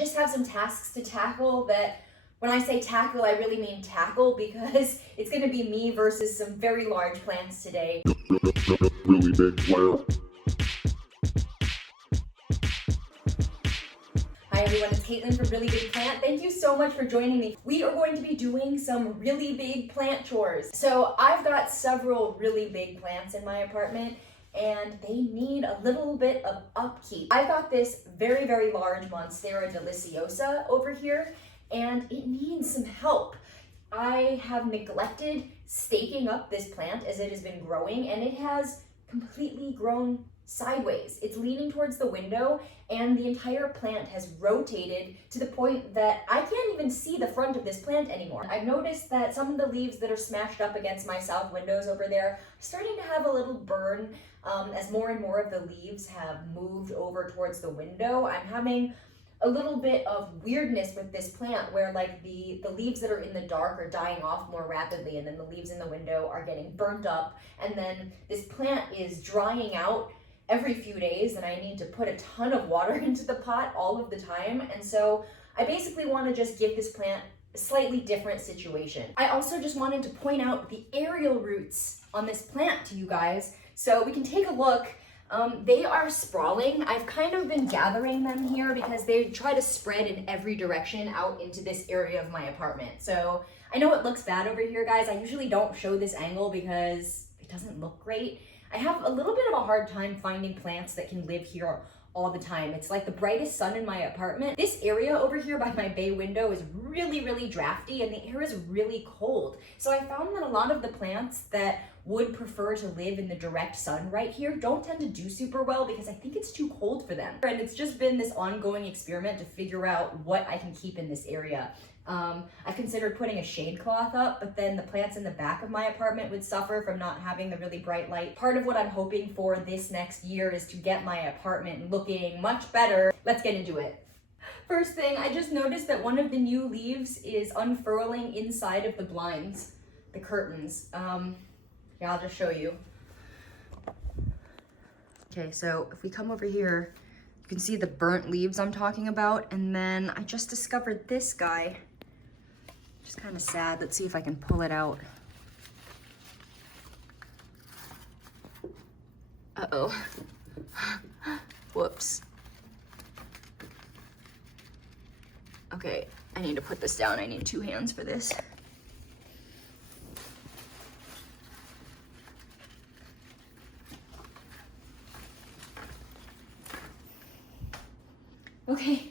just have some tasks to tackle that, when I say tackle, I really mean tackle, because it's gonna be me versus some very large plants today. Really big plant. Hi everyone, it's Caitlin from Really Big Plant. Thank you so much for joining me. We are going to be doing some really big plant chores. So I've got several really big plants in my apartment, and they need a little bit of upkeep. I've got this very, very large Monstera deliciosa over here, and it needs some help. I have neglected staking up this plant as it has been growing, and it has completely grown sideways. It's leaning towards the window, and the entire plant has rotated to the point that I can't even see the front of this plant anymore. I've noticed that some of the leaves that are smashed up against my south windows over there are starting to have a little burn as more and more of the leaves have moved over towards the window. I'm having a little bit of weirdness with this plant where like the leaves that are in the dark are dying off more rapidly, and then the leaves in the window are getting burnt up, and then this plant is drying out every few days, and I need to put a ton of water into the pot all of the time. And so I basically want to just give this plant a slightly different situation. I also just wanted to point out the aerial roots on this plant to you guys, so we can take a look. They are sprawling. I've kind of been gathering them here because they try to spread in every direction out into this area of my apartment. So I know it looks bad over here, guys. I usually don't show this angle because it doesn't look great. I have a little bit of a hard time finding plants that can live here all the time. It's like the brightest sun in my apartment. This area over here by my bay window is really, really drafty, and the air is really cold. So I found that a lot of the plants that would prefer to live in the direct sun right here don't tend to do super well because I think it's too cold for them. And it's just been this ongoing experiment to figure out what I can keep in this area. I've considered putting a shade cloth up, but then the plants in the back of my apartment would suffer from not having the really bright light. Part of what I'm hoping for this next year is to get my apartment looking much better. Let's get into it. First thing, I just noticed that one of the new leaves is unfurling inside of the blinds, the curtains. Yeah, I'll just show you. Okay, so if we come over here, you can see the burnt leaves I'm talking about, and then I just discovered this guy. Just kind of sad. Let's see if I can pull it out. Uh-oh. Whoops. Okay, I need to put this down. I need 2 hands for this. Okay,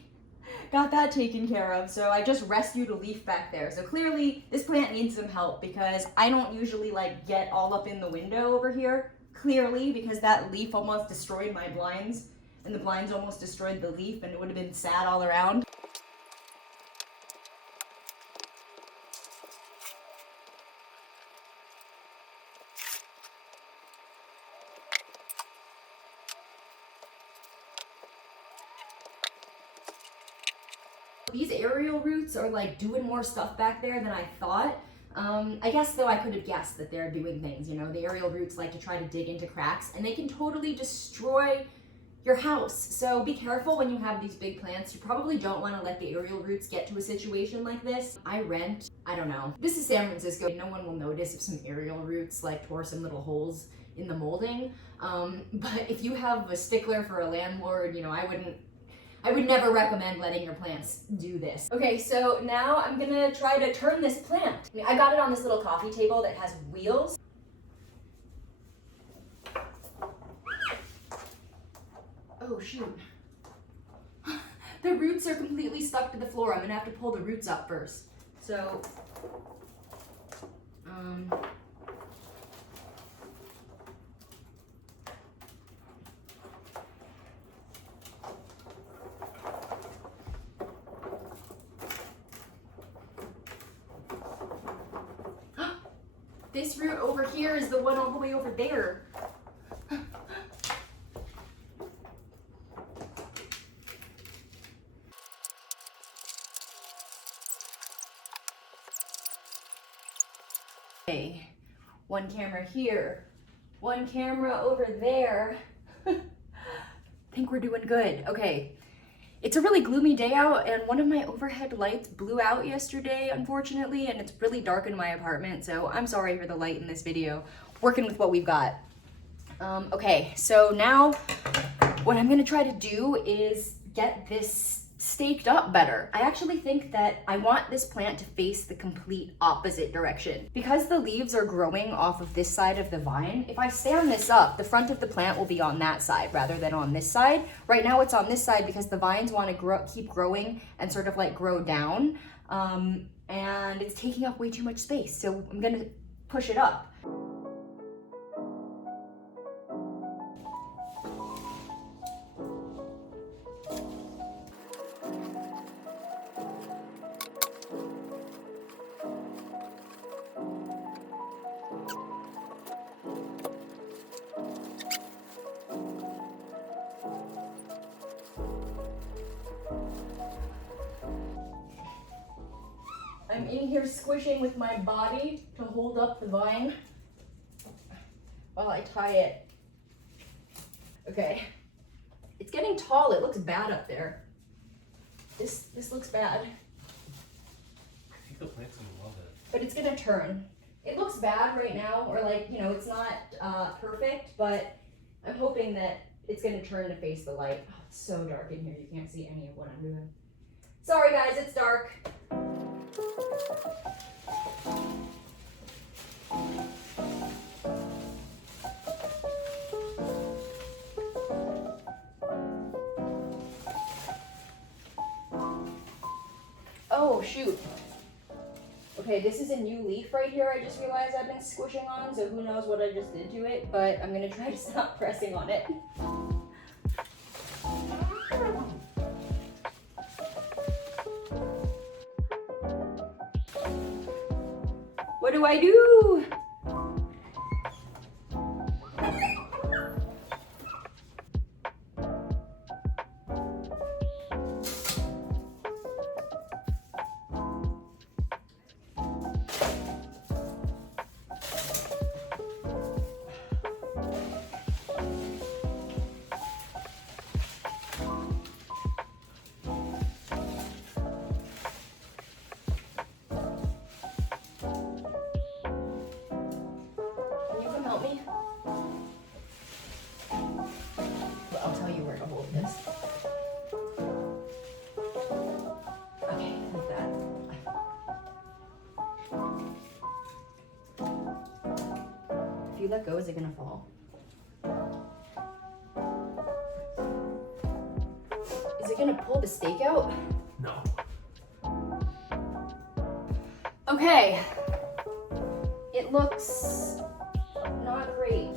got that taken care of. So I just rescued a leaf back there. So clearly this plant needs some help because I don't usually like get all up in the window over here. Clearly, because that leaf almost destroyed my blinds, and the blinds almost destroyed the leaf, and it would have been sad all around. These aerial roots are like doing more stuff back there than I thought. I guess though I could have guessed that they're doing things, you know, the aerial roots like to try to dig into cracks, and they can totally destroy your house. So be careful when you have these big plants. You probably don't want to let the aerial roots get to a situation like this. I don't know. This is San Francisco. No one will notice if some aerial roots like tore some little holes in the molding. But if you have a stickler for a landlord, you know, I would never recommend letting your plants do this. Okay, so now I'm gonna try to turn this plant. I got it on this little coffee table that has wheels. Oh shoot. The roots are completely stuck to the floor. I'm gonna have to pull the roots up first. So, this root over here is the one all the way over there. Okay, one camera here, one camera over there. I think we're doing good. Okay, It's a really gloomy day out, and one of my overhead lights blew out yesterday, unfortunately, and it's really dark in my apartment, so I'm sorry for the light in this video. Working with what we've got. Okay, so now what I'm gonna try to do is get this staked up better. I actually think that I want this plant to face the complete opposite direction. Because the leaves are growing off of this side of the vine, if I stand this up, the front of the plant will be on that side rather than on this side. Right now it's on this side because the vines want to keep growing and sort of like grow down. And it's taking up way too much space. So I'm gonna push it up. I'm in here squishing with my body to hold up the vine while I tie it. Okay, it's getting tall. It looks bad up there. This looks bad. I think the plant's gonna love it. But it's gonna turn. It looks bad right now, or like, you know, it's not perfect, but I'm hoping that it's gonna turn to face the light. Oh, it's so dark in here, you can't see any of what I'm doing. Sorry guys, it's dark. Oh shoot. Okay, this is a new leaf right here I just realized I've been squishing on, so who knows what I just did to it, but I'm gonna try to stop pressing on it. What do I do? Help me? I'll tell you where to hold this. Okay, like that. If you let go, is it gonna fall? Is it gonna pull the stake out? No. Okay. It looks not great.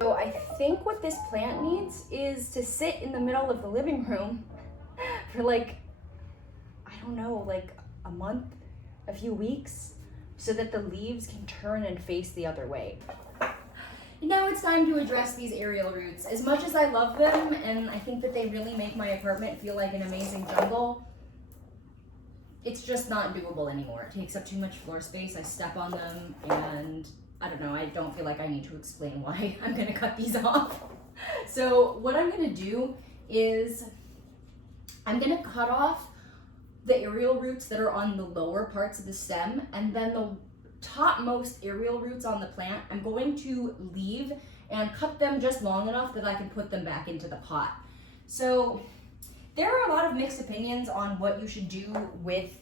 So I think what this plant needs is to sit in the middle of the living room for like, I don't know, like a month, a few weeks, so that the leaves can turn and face the other way. Now it's time to address these aerial roots. As much as I love them, and I think that they really make my apartment feel like an amazing jungle, it's just not doable anymore. It takes up too much floor space. I step on them, and I don't know, I don't feel like I need to explain why I'm gonna cut these off. So what I'm gonna do is I'm gonna cut off the aerial roots that are on the lower parts of the stem, and then the topmost aerial roots on the plant, I'm going to leave and cut them just long enough that I can put them back into the pot. So there are a lot of mixed opinions on what you should do with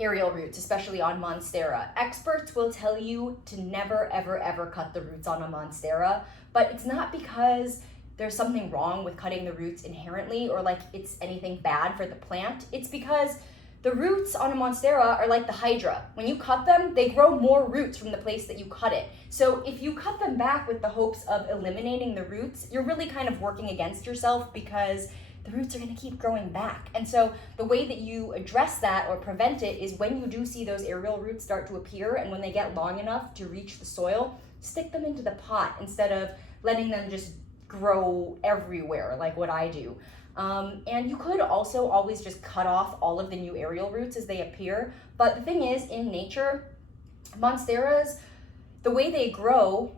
aerial roots, especially on Monstera. Experts will tell you to never, ever, ever cut the roots on a Monstera, but it's not because there's something wrong with cutting the roots inherently or like it's anything bad for the plant. It's because The roots on a monstera are like the hydra. When you cut them, they grow more roots from the place that you cut it. So if you cut them back with the hopes of eliminating the roots, you're really kind of working against yourself because the roots are gonna keep growing back. And so the way that you address that or prevent it is when you do see those aerial roots start to appear and when they get long enough to reach the soil, stick them into the pot instead of letting them just grow everywhere like what I do. And you could also always just cut off all of the new aerial roots as they appear. But the thing is, in nature, monsteras, the way they grow,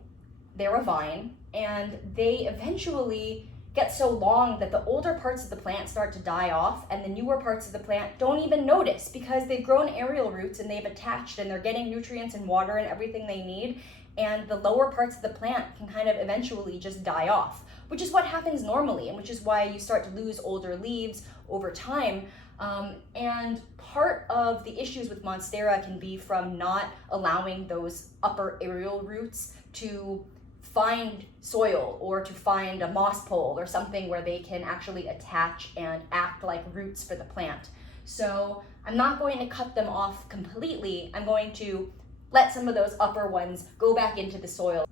they're a vine, and they eventually get so long that the older parts of the plant start to die off and the newer parts of the plant don't even notice because they've grown aerial roots and they've attached and they're getting nutrients and water and everything they need. And the lower parts of the plant can kind of eventually just die off, which is what happens normally and which is why you start to lose older leaves over time. And part of the issues with monstera can be from not allowing those upper aerial roots to find soil or to find a moss pole or something where they can actually attach and act like roots for the plant. So I'm not going to cut them off completely. I'm going to let some of those upper ones go back into the soil.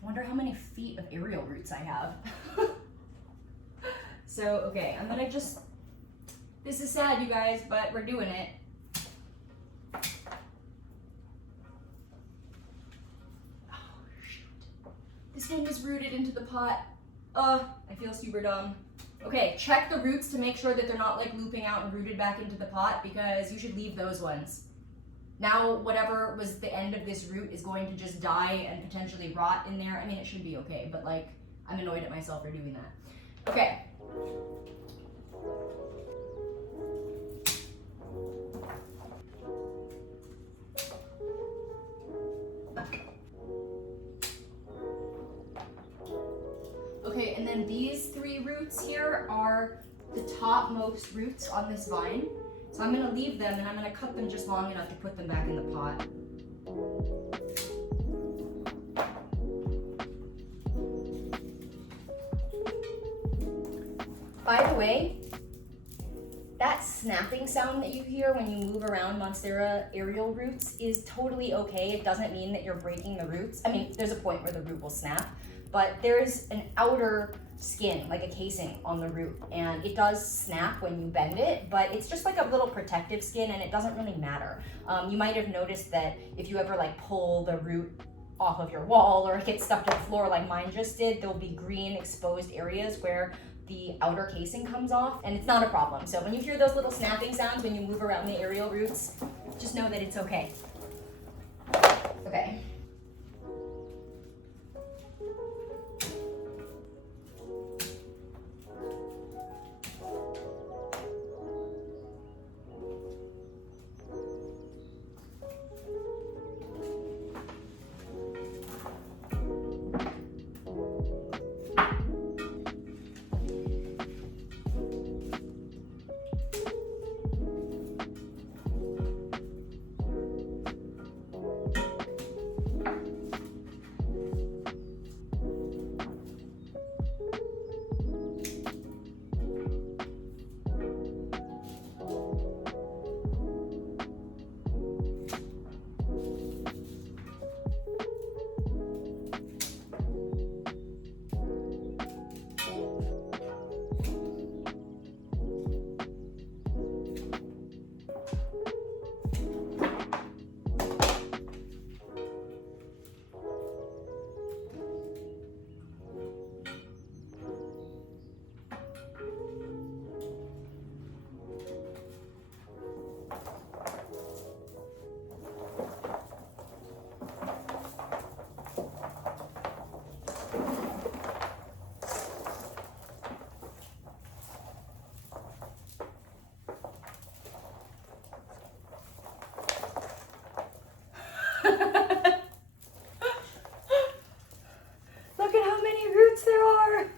I wonder how many feet of aerial roots I have. So, okay, I'm gonna just, this is sad, you guys, but we're doing it. Oh, shoot. This one was rooted into the pot. I feel super dumb. Okay, check the roots to make sure that they're not like looping out and rooted back into the pot because you should leave those ones. Now, whatever was the end of this root is going to just die and potentially rot in there. I mean, it should be okay, but like, I'm annoyed at myself for doing that. Okay. Okay, and then these three roots here are the topmost roots on this vine. So I'm gonna leave them and I'm gonna cut them just long enough to put them back in the pot. By the way, that snapping sound that you hear when you move around monstera aerial roots is totally okay. It doesn't mean that you're breaking the roots. I mean, there's a point where the root will snap, but there's an outer skin, like a casing on the root, and it does snap when you bend it, but it's just like a little protective skin and it doesn't really matter. You might have noticed that if you ever like pull the root off of your wall or it gets stuck to the floor like mine just did, there'll be green exposed areas where the outer casing comes off, and it's not a problem. So when you hear those little snapping sounds when you move around the aerial roots, just know that it's okay. Okay. Look at how many roots there are.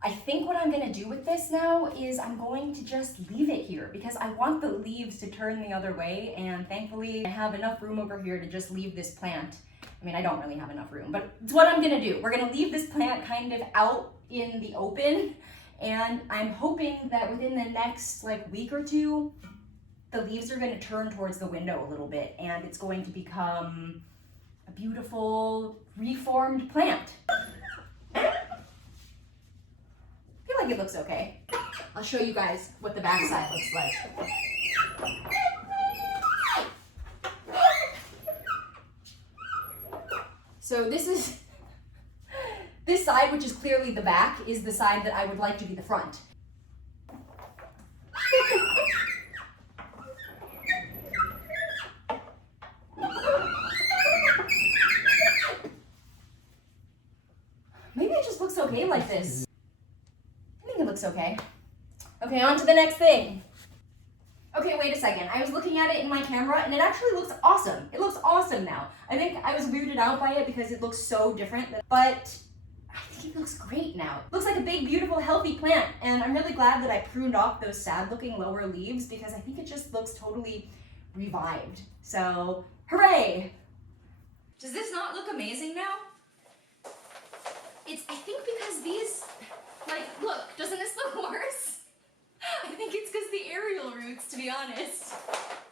I think what I'm gonna do with this now is I'm going to just leave it here because I want the leaves to turn the other way, and thankfully I have enough room over here to just leave this plant. I mean, I don't really have enough room, but it's what I'm gonna do. We're gonna leave this plant kind of out in the open, and I'm hoping that within the next like week or two, the leaves are going to turn towards the window a little bit, and it's going to become a beautiful reformed plant. I feel like it looks okay. I'll show you guys what the backside looks like. So this side, which is clearly the back, is the side that I would like to be the front. Maybe it just looks okay like this. I think it looks okay. Okay, on to the next thing. Okay, wait a second. I was looking at it in my camera and it actually looks awesome. It looks awesome now. I think I was weirded out by it because it looks so different, but I think it looks great now. It looks like a big, beautiful, healthy plant, and I'm really glad that I pruned off those sad-looking lower leaves because I think it just looks totally revived. So, hooray! Does this not look amazing now? I think because these, look, doesn't this look worse? I think it's because the aerial roots, to be honest.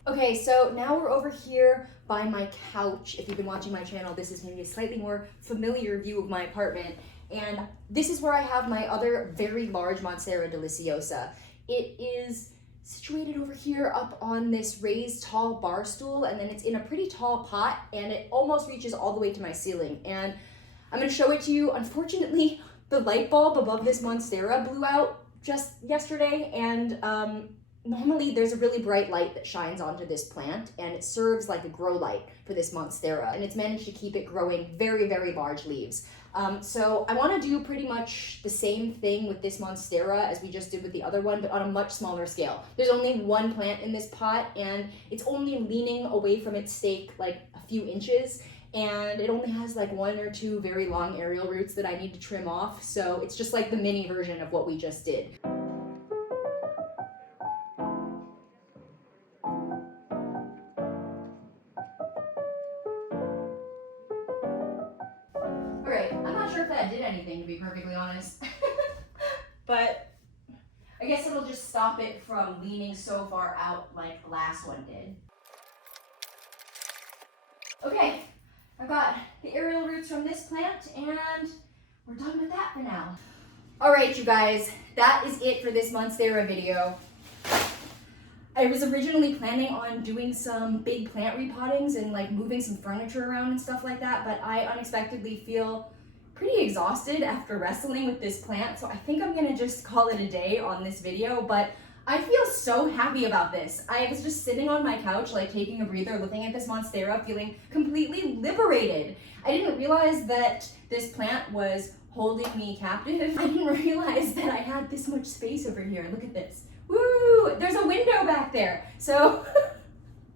Okay, so now we're over here by my couch. If you've been watching my channel, this is maybe a slightly more familiar view of my apartment. And this is where I have my other very large Monstera deliciosa. It is situated over here up on this raised tall bar stool, and then it's in a pretty tall pot, and it almost reaches all the way to my ceiling. And I'm gonna show it to you. Unfortunately, the light bulb above this Monstera blew out just yesterday, and normally there's a really bright light that shines onto this plant, and it serves like a grow light for this Monstera, and it's managed to keep it growing very, very large leaves. So I want to do pretty much the same thing with this Monstera as we just did with the other one, but on a much smaller scale. There's only one plant in this pot, and it's only leaning away from its stake like a few inches, and it only has like 1 or 2 very long aerial roots that I need to trim off, so it's just like the mini version of what we just did. Alright, I'm not sure if that did anything, to be perfectly honest. But I guess it'll just stop it from leaning so far out like the last one did. Okay, I've got the aerial roots from this plant, and we're done with that for now. Alright, you guys, that is it for this Monstera video. I was originally planning on doing some big plant repottings and like moving some furniture around and stuff like that, but I unexpectedly feel pretty exhausted after wrestling with this plant, so I think I'm gonna just call it a day on this video, but I feel so happy about this. I was just sitting on my couch, like taking a breather, looking at this Monstera, feeling completely liberated. I didn't realize that this plant was holding me captive. I didn't realize that I had this much space over here. Look at this. Woo! There's a window back there. So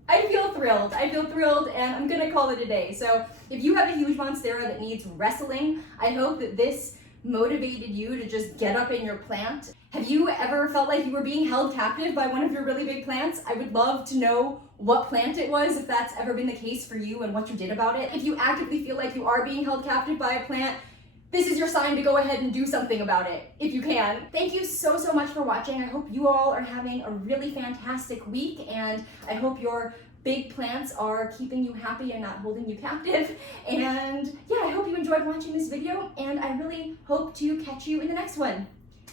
I feel thrilled. And I'm gonna call it a day. So if you have a huge Monstera that needs wrestling, I hope that this motivated you to just get up in your plant. Have you ever felt like you were being held captive by one of your really big plants? I would love to know what plant it was, if that's ever been the case for you, and what you did about it. If you actively feel like you are being held captive by a plant, this is your sign to go ahead and do something about it, if you can. Thank you so, so much for watching. I hope you all are having a really fantastic week, and I hope your big plants are keeping you happy and not holding you captive. And yeah, I hope you enjoyed watching this video, and I really hope to catch you in the next one.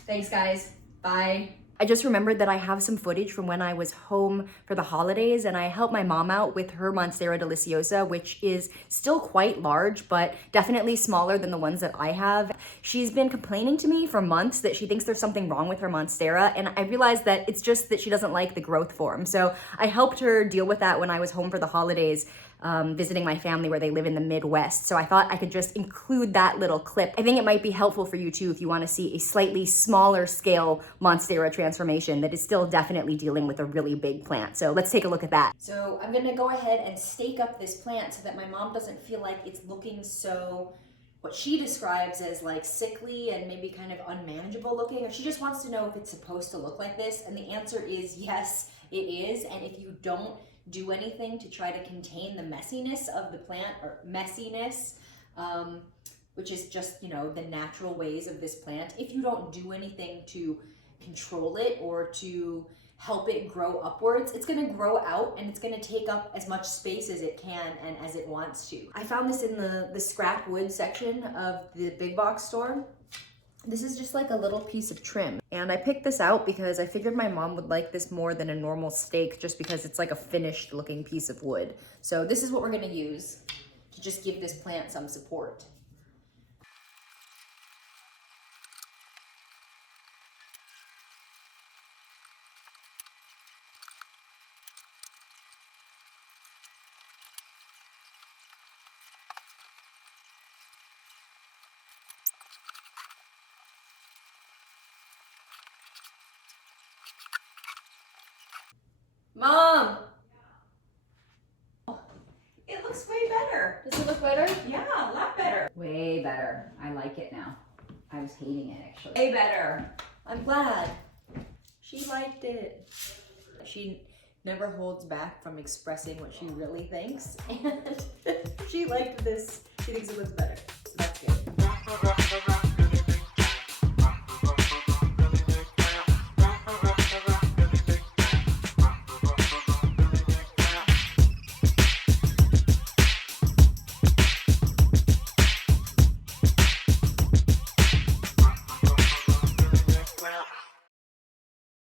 Thanks, guys. Bye. I just remembered that I have some footage from when I was home for the holidays, and I helped my mom out with her Monstera deliciosa, which is still quite large, but definitely smaller than the ones that I have. She's been complaining to me for months that she thinks there's something wrong with her Monstera, and I realized that it's just that she doesn't like the growth form. So I helped her deal with that when I was home for the holidays, visiting my family where they live in the Midwest. So I thought I could just include that little clip. I think it might be helpful for you too if you want to see a slightly smaller scale Monstera transformation that is still definitely dealing with a really big plant. So let's take a look at that. So I'm gonna go ahead and stake up this plant so that my mom doesn't feel like it's looking so, what she describes as like sickly and maybe kind of unmanageable looking, or she just wants to know if it's supposed to look like this. And the answer is yes, it is. And if you don't do anything to try to contain the messiness of the plant, or messiness, which is just, you know, the natural ways of this plant. If you don't do anything to control it or to help it grow upwards. It's gonna grow out and it's gonna take up as much space as it can and as it wants to. I found this in the scrap wood section of the big box store. This is just like a little piece of trim. And I picked this out because I figured my mom would like this more than a normal stake just because it's like a finished looking piece of wood. So this is what we're gonna use to just give this plant some support. Mom! It looks way better. Does it look better? Yeah, a lot better. Way better. I like it now. I was hating it actually. Way better. I'm glad. She liked it. She never holds back from expressing what she really thinks, and she liked this. She thinks it looks better. So that's good.